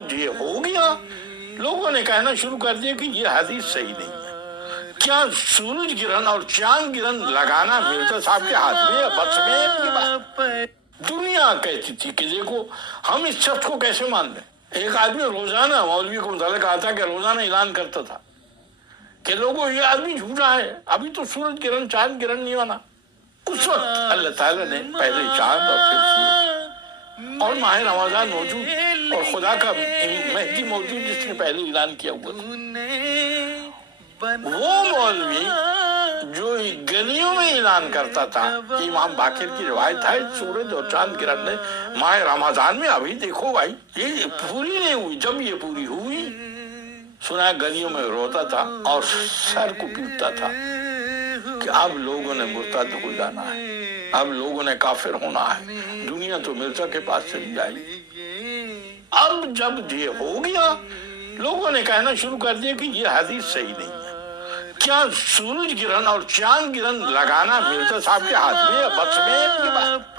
یہ ہو گیا، لوگوں نے کہنا شروع کر دیا کہ یہ حدیث صحیح نہیں ہے۔ کیا سورج گرہن اور چاند گرہن لگانا مرزا صاحب کے ہاتھ میں یا بس میں ہے یہ بات؟ دنیا کہتی تھی کہ دیکھو ہم اس شخص کو کیسے مان لیں۔ ایک آدمی روزانہ مولوی کو متعلق آتا کہ روزانہ اعلان کرتا تھا کہ لوگوں یہ آدمی جھوٹا ہے، ابھی تو سورج گرہن چاند گرہن نہیں ہونا۔ اس وقت اللہ تعالیٰ نے پہلے چاند اور پھر سورج اور ماہ رمضان موجود اور خدا کا مہدی موجود جس نے پہلے اعلان کیا ہوا تھا۔ وہ مولوی جو گلیوں میں اعلان کرتا تھا کہ امام باقر کی روایت ہے سورج اور چاند گرہن نے ماہ رمضان میں، ابھی دیکھو بھائی یہ پوری نہیں ہوئی، جب یہ پوری ہوئی سنا گلیوں میں روتا تھا اور سر کو پیٹتا تھا کہ اب لوگوں نے مرتد ہو جانا ہے، اب لوگوں نے کافر ہونا ہے، دنیا تو مرزا کے پاس چلی جائے گی۔ اب جب یہ ہو گیا، لوگوں نے کہنا شروع کر دیا کہ یہ حدیث صحیح نہیں ہے۔ کیا سورج گرہن اور چاند گرہن لگانا مرزا صاحب کے ہاتھ میں یا بس میں ہے یہ بات؟